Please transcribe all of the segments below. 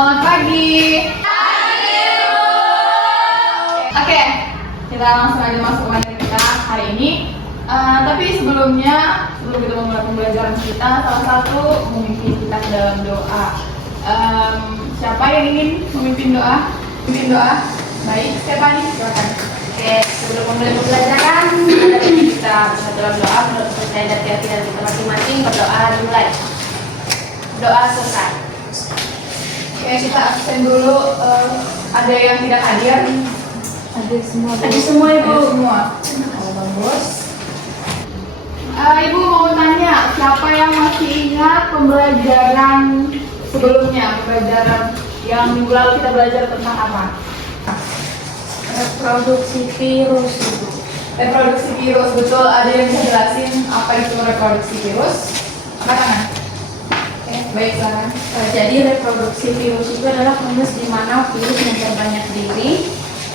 Selamat pagi. Oke, kita langsung aja masuk ke materi kita hari ini. Tapi sebelum kita memulai pembelajaran kita, salah satu memimpin kita ke dalam doa. Siapa yang ingin memimpin doa? Baik, Stephanie, silakan. Oke, sebelum memulai pembelajaran, mari kita bersatu dalam doa menurut percaya dan keyakinan kita masing-masing. Berdoa dimulai. Doa selesai. Oke, kita absen dulu. Ada yang tidak hadir? Ada semua, Ibu. Ada semua. Oh, bagus. Ibu mau tanya, siapa yang masih ingat pembelajaran sebelumnya, pembelajaran yang minggu lalu kita belajar tentang apa? Reproduksi virus, Ibu. Reproduksi virus, betul. Ada yang bisa jelasin apa itu reproduksi virus? Angkat tangan. Oke, baik, silakan. Jadi reproduksi virus itu adalah proses di mana virus memperbanyak diri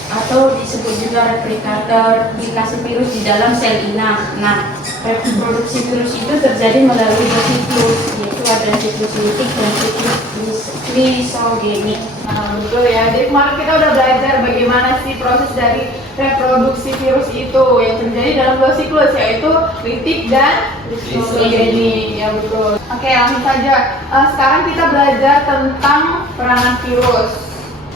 atau disebut juga replikasi virus di dalam sel inang. Nah, reproduksi virus itu terjadi melalui dua siklus, yaitu ada siklus litik dan siklus lisogenik. Nah, betul ya. Jadi kemarin kita udah belajar bagaimana sih proses dari reproduksi virus itu yang terjadi dalam dua siklus, yaitu litik dan lisogenik. Ya betul. Oke, langsung saja. Sekarang kita belajar tentang peranan virus.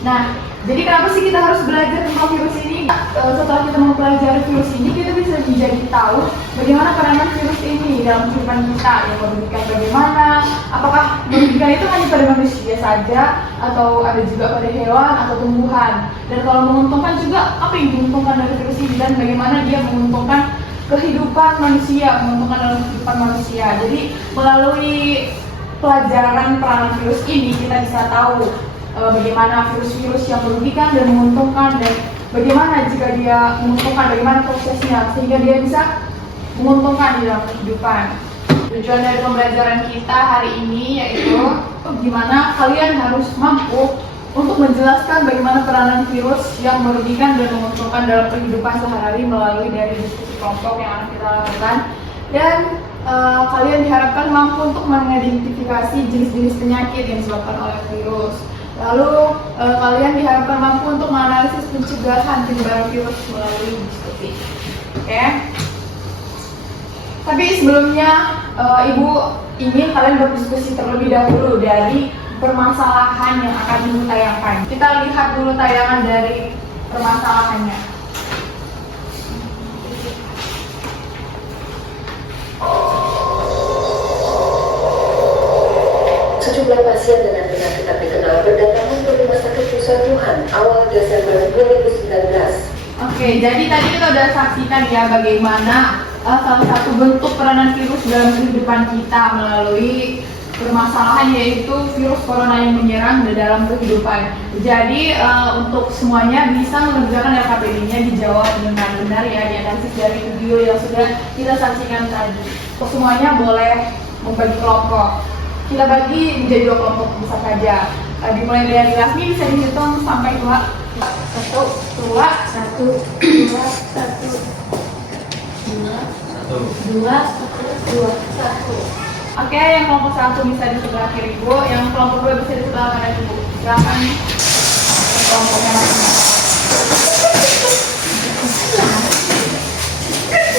Nah, jadi kenapa sih kita harus belajar tentang virus ini? Setelah kita mempelajari virus ini, kita bisa menjadi tahu bagaimana peranan virus ini dalam kehidupan kita, yang merugikan bagaimana, apakah merugikan itu hanya pada manusia saja, atau ada juga pada hewan atau tumbuhan. Dan kalau menguntungkan juga, apa yang diuntungkan dari virus ini dan bagaimana dia menguntungkan kehidupan manusia, menguntungkan dalam kehidupan manusia. Jadi melalui pelajaran peranan virus ini, kita bisa tahu bagaimana virus-virus yang merugikan dan menguntungkan, dan bagaimana jika dia menguntungkan, bagaimana prosesnya sehingga dia bisa menguntungkan di dalam kehidupan. Tujuan dari pembelajaran kita hari ini yaitu gimana kalian harus mampu untuk menjelaskan bagaimana peranan virus yang merugikan dan menguntungkan dalam kehidupan sehari-hari melalui dari diskusi kelompok yang akan kita lakukan. Dan kalian diharapkan mampu untuk mengidentifikasi jenis-jenis penyakit yang disebabkan oleh virus. Lalu kalian diharapkan mampu untuk menganalisis pencegahan penyebaran virus melalui diskusi. Oke. Tapi sebelumnya Ibu ingin kalian berdiskusi terlebih dahulu dari permasalahan yang akan Ibu tayangkan. Kita lihat dulu tayangan dari permasalahannya. Sejumlah pasien dengan penyakit tak dikenal berdatangan ke Rumah Sakit Pusat Wuhan awal Desember 2019. Oke, jadi tadi kita udah saksikan ya bagaimana salah satu bentuk peranan virus dalam kehidupan kita melalui permasalahan yaitu virus corona yang menyerang di dalam kehidupan. Jadi untuk semuanya bisa mengerjakan LKPD-nya dijawab dengan benar ya, dianalisis dari video yang sudah kita saksikan tadi. Untuk semuanya boleh membagi kelompok. Kita bagi menjadi dua kelompok bisa saja. Dimulai dari Lasmi bisa dihitung sampai 2. 1, 2, 1, 2, 1, 2, 2, 1. Oke, yang kelompok 1 bisa di sebelah kiri Bu, yang kelompok 2 bisa di sebelah kanan Ibu. Silakan kelompoknya masing-masing.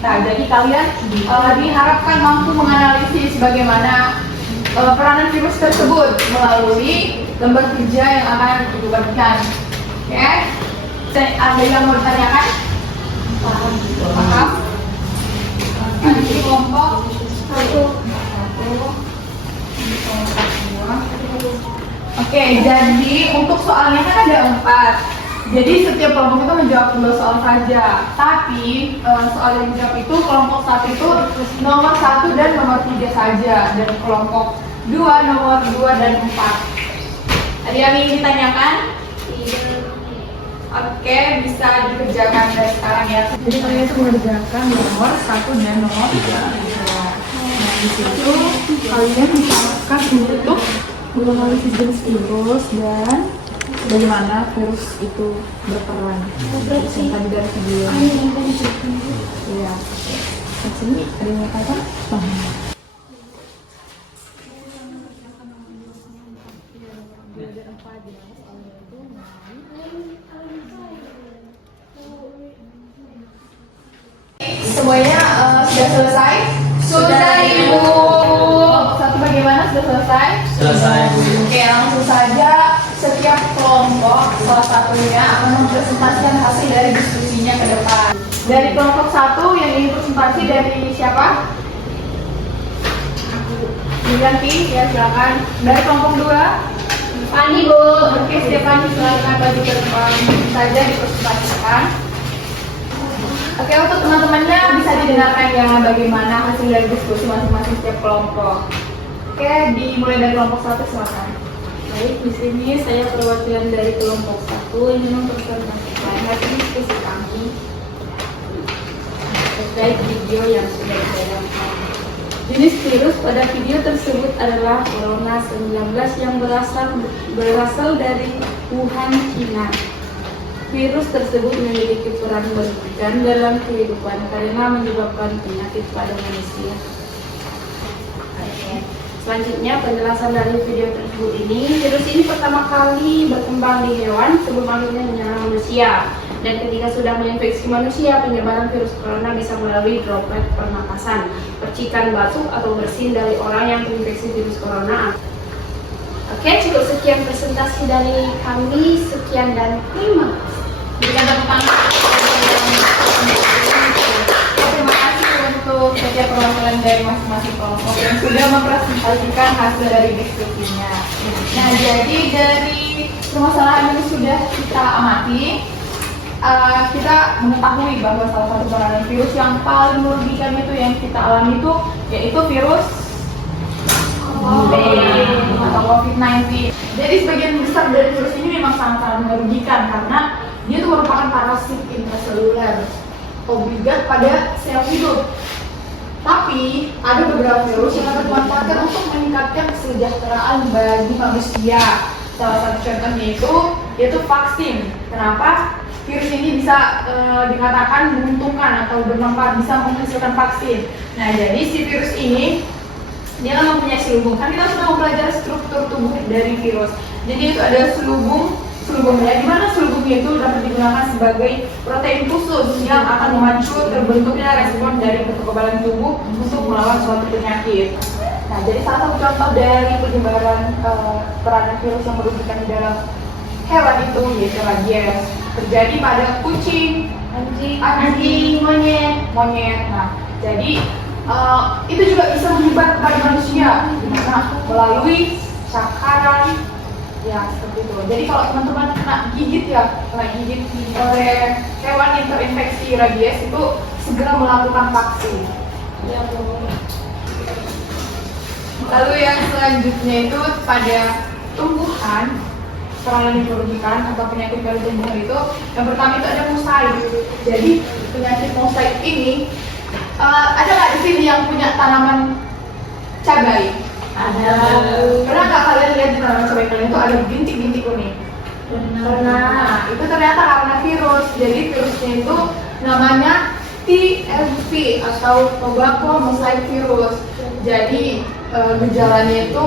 Nah, jadi kalian diharapkan mampu menganalisis bagaimana peranan virus tersebut melalui lembar kerja yang akan dibagikan. Oke? Ada yang mau ditanyakan? Paham? Di kelompok 1. Oke, jadi untuk soalnya kan ada 4. Jadi setiap kelompok itu menjawab 2 soal saja. Tapi soal yang dijawab itu kelompok 1 itu nomor 1 dan nomor 3 saja, dan kelompok 2 nomor 2 dan 4. Ada yang ingin ditanyakan? Oke, bisa dikerjakan dari sekarang ya. Jadi kalian itu mengerjakan nomor 1 dan nomor 3. Nah, di situ kalian diharapkan untuk menganalisis jenis virus dan bagaimana virus itu berperan. Yang tadi dari video. Iya. Di sini ada yang kata? Belajar 4. semuanya sudah selesai? Sudah, Ibu. Kelompok satu bagaimana? Sudah selesai? Selesai, Bu. Oke, langsung saja. Setiap kelompok salah satunya akan mempresentasikan hasil dari diskusinya ke depan. Dari kelompok satu yang ingin presentasi dari siapa? Yanti, ya silakan. Dari kelompok dua, Pani, Bu. oke, Stefani silakan bagi ke depan saja dipresentasikan. Oke, untuk teman-temannya bisa didengarkan ya bagaimana hasil dari diskusi masing-masing setiap kelompok. Oke, dimulai dari kelompok satu silakan. Baik, di sini saya perwakilan dari kelompok 1 yang mempresentasikan hasil diskusi kami terkait video yang sudah ditayangkan. Jenis virus pada video tersebut adalah Corona 19 yang berasal dari Wuhan, China. Virus tersebut memiliki peran merugikan dalam kehidupan karena menyebabkan penyakit pada manusia. Selanjutnya penjelasan dari video tersebut ini, virus ini pertama kali berkembang di hewan sebelum akhirnya menyerang manusia. Dan ketika sudah menginfeksi manusia, penyebaran virus corona bisa melalui droplet pernapasan, percikan batuk atau bersin dari orang yang terinfeksi virus corona. Oke, cukup sekian presentasi dari kami. Sekian dan terima kasih. Berikan tepuk tangan. Terima kasih untuk setiap perwakilan dari masing-masing kelompok yang sudah mempresentasikan hasil dari diskusinya. Nah, jadi dari permasalahan yang sudah kita amati, kita mengetahui bahwa salah satu penularan virus yang paling merugikan itu yang kita alami itu yaitu virus COVID-19. Jadi sebagian besar dari virus ini memang sangat-sangat merugikan karena dia itu merupakan parasit intraseluler obligat pada sel hidup. Tapi ada beberapa virus yang dapat dimanfaatkan untuk meningkatkan kesejahteraan bagi manusia. Salah satu contohnya itu yaitu vaksin. Kenapa? Virus ini bisa dikatakan menguntungkan atau bermanfaat, bisa menghasilkan vaksin. Nah, jadi si virus ini dia kan mempunyai selubung. Kan kita sudah mempelajari struktur tubuh dari virus. Jadi itu ada selubungnya, di mana selubungnya itu dapat digunakan sebagai protein khusus yang akan memacu terbentuknya respon dari kekebalan tubuh untuk melawan suatu penyakit. Nah, jadi salah satu contoh dari penyebaran peranan virus yang merugikan di dalam hewan itu yaitu rabies terjadi pada kucing, anjing, monyet. Nah, jadi itu juga bisa menyebar kepada manusia, dimana melalui cakaran, ya seperti itu. Jadi kalau teman-teman kena gigit oleh hewan yang terinfeksi rabies itu segera melakukan vaksin. Ya, Bu. Lalu yang selanjutnya itu pada tumbuhan peranan yang merugikan atau penyakit pada tumbuhan itu, yang pertama itu ada mosaik. Jadi penyakit mosaik ini ada nggak di sini yang punya tanaman cabai? Ada. Pernah nggak kalian lihat di tanaman cabai kalian itu ada bintik-bintik kuning? Nah, itu ternyata karena virus. Jadi virusnya itu namanya TMV atau tobacco mosaic virus. Jadi gejalanya itu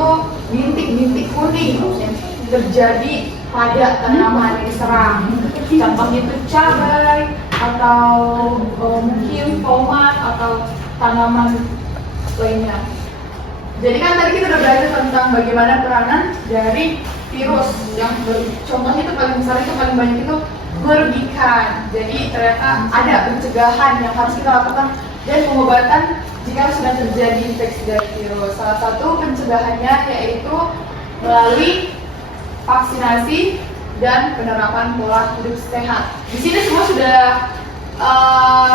bintik-bintik kuning yang terjadi pada tanaman yang diserang. Contohnya itu cabai atau mungkin tomat atau tanaman lainnya. Jadi kan tadi kita udah belajar tentang bagaimana peranan dari virus yang contohnya itu paling besar itu paling banyak itu merugikan. Jadi ternyata ada pencegahan yang harus kita lakukan dan pengobatan jika sudah terjadi infeksi dari virus. Salah satu pencegahannya yaitu melalui vaksinasi dan penerapan pola hidup sehat. Di sini semua sudah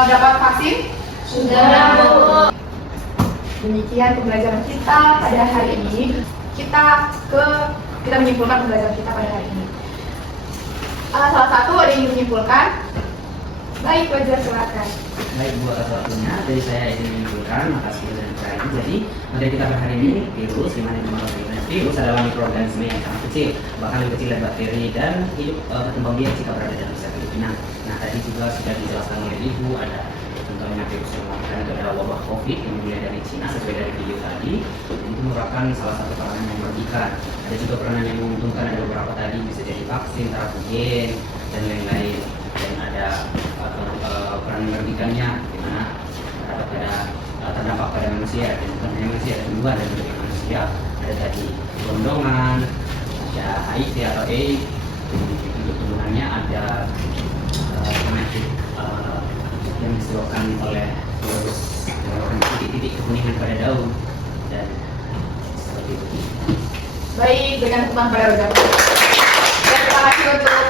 dapat vaksin? Sudah, Bu. Demikian pembelajaran kita pada hari ini. Kita menyimpulkan pembelajaran kita pada hari ini. Salah satu ada yang menyimpulkan. Baik, wajar silakan. Baik, Bu, atas waktunya. Jadi saya ingin menyimpulkan, makasih dan ini. Jadi materi kita pada hari ini virus, di mana virus adalah mikroorganisme yang sangat kecil, bahkan lebih kecil dari bakteri dan hidup berkembang biak jika berada dalam sel hidup inang. Nah, tadi juga sudah dijelaskan oleh Ibu, ada contohnya virus yang mengatakan itu adalah wabah COVID yang dimulai dari Cina sesuai dari video tadi. Itu merupakan salah satu peranan yang merugikan. Ada juga peranan yang menguntungkan, ada beberapa tadi bisa jadi vaksin, terapigen dan lain-lain. Dan ada peranan merugikannya, di mana manusia, dan bukan hanya manusia, ada dua dari berbagai manusia. Ada tadi gondongan, ada HIV atau AIDS, untuk turunannya ada penyakit yang disebabkan oleh virus titik-titik kekuningan pada daun, dan seperti itu. Baik, dengan teman pada udah. Dan terima kasih untuk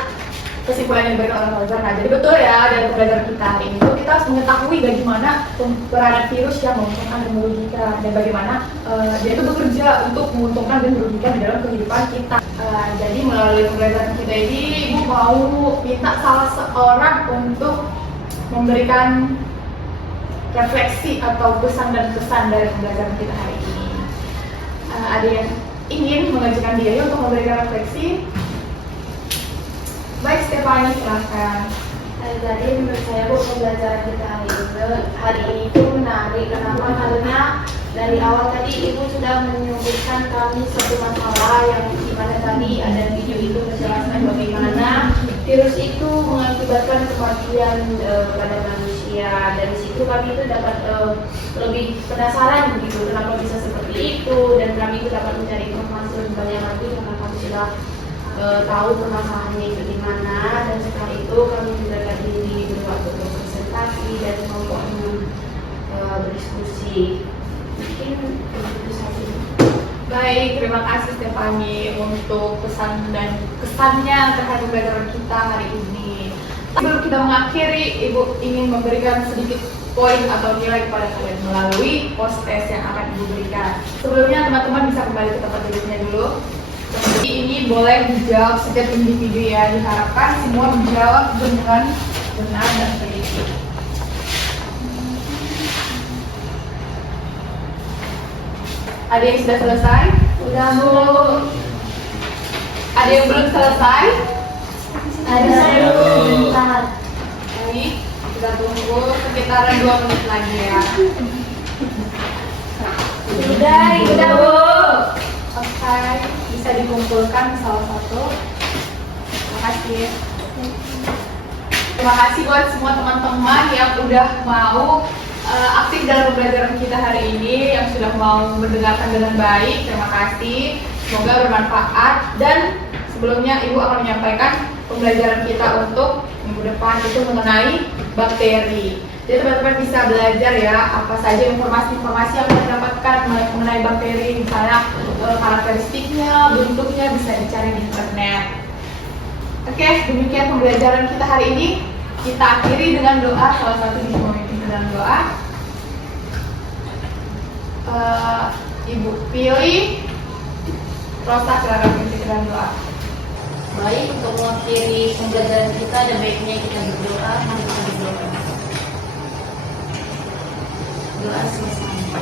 kesimpulan yang diberikan oleh Fauzan. Nah, jadi betul ya dari pembelajaran kita hari ini itu kita harus mengetahui bagaimana peranan virus yang menguntungkan dan merugikan, dan bagaimana dia itu bekerja untuk menguntungkan dan merugikan di dalam kehidupan kita. Jadi melalui pembelajaran kita ini, Ibu mau minta salah seorang untuk memberikan refleksi atau pesan dan kesan dari pembelajaran kita hari ini. Ada yang ingin mengajukan diri untuk memberikan refleksi? Baik, Stephanie, silahkan. Jadi menurut saya Bu, pembelajaran kita hari ini itu menarik. Kenapa? Karena dari awal tadi Ibu sudah menyebutkan kami satu masalah yang dimana tadi ada video itu menjelaskan bagaimana virus itu mengakibatkan kematian pada manusia. Dari situ kami itu dapat lebih penasaran begitu kenapa bisa seperti itu, dan kami itu dapat mencari informasi lebih banyak lagi karena kami sudah tahu permasalahannya itu di mana. Dan setelah itu kami juga diri berbuat presentasi dan kelompok berdiskusi. Mungkin begitu saja. Baik, terima kasih Stephanie untuk pesan dan kesannya terhadap pembelajaran kita hari ini. Sebelum kita mengakhiri, Ibu ingin memberikan sedikit poin atau nilai kepada kalian melalui post test yang akan Ibu berikan. Sebelumnya teman-teman bisa kembali ke tempat duduknya dulu. Jadi ini boleh dijawab setiap individu ya, diharapkan semua menjawab dengan benar dan teliti. Ada yang sudah selesai? Udah Bu. Ada yang belum selesai? Ada Bu. Bentar. Baik, kita tunggu sekitaran 2 menit lagi ya. Udah Bu. Oke, bisa dikumpulkan salah satu. Terima kasih. Terima kasih buat semua teman-teman yang udah mau aktif dalam pembelajaran kita hari ini, yang sudah mau mendengarkan dengan baik. Terima kasih. Semoga bermanfaat. Dan sebelumnya Ibu akan menyampaikan pembelajaran kita untuk minggu depan itu mengenai bakteri. Jadi teman-teman bisa belajar ya apa saja informasi-informasi yang kita dapatkan mengenai bakteri, misalnya karakteristiknya, bentuknya bisa dicari di internet. Oke, demikian pembelajaran kita hari ini. Kita akhiri dengan doa, salah satu bisa memimpin dengan doa. Ibu pilih Rosa, silakan memimpin dengan doa. Baik, untuk mengakhiri pembelajaran kita ada baiknya kita berdoa. Mari kita berdoa. Doa sama-sama.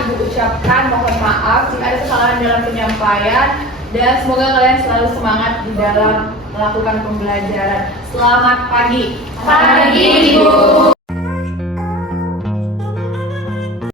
Ibu ucapkan mohon maaf jika ada kesalahan dalam penyampaian, dan semoga kalian selalu semangat di dalam melakukan pembelajaran. Selamat pagi. Pagi, Ibu.